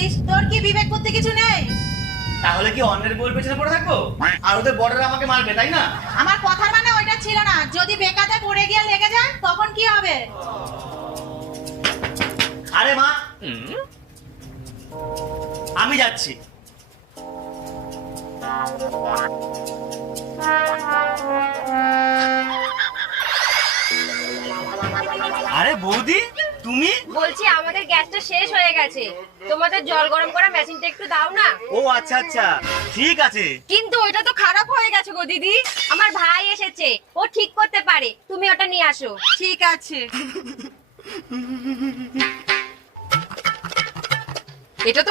থাকিস, তোর কি বিবেক বুদ্ধি কিছু নেই? তাহলে কি অন্যের বউয়ের পেছনে পড়ে থাকবো আর ওদের বড়রা আমাকে মারবে, তাই না? আমার কথার মানে ওইটা ছিল না। যদি বেকাতে পড়ে গিয়ে লেগে যায় তখন কি হবে? আরে মা, আমি যাচ্ছি। আরে বৌদি, তুমি? বলছি আমাদের গ্যাসটা শেষ হয়ে গেছে, তোমাদের জল গরম করা মেশিনটা একটু দাও না। ও আচ্ছা আচ্ছা, ঠিক আছে। কিন্তু ওইটা তো খারাপ হয়ে গেছে গো দিদি। আমার ভাই এসেছে, ও ঠিক করতে পারে, তুমি ওটা নিয়ে আসো। ঠিক আছে। এটা তো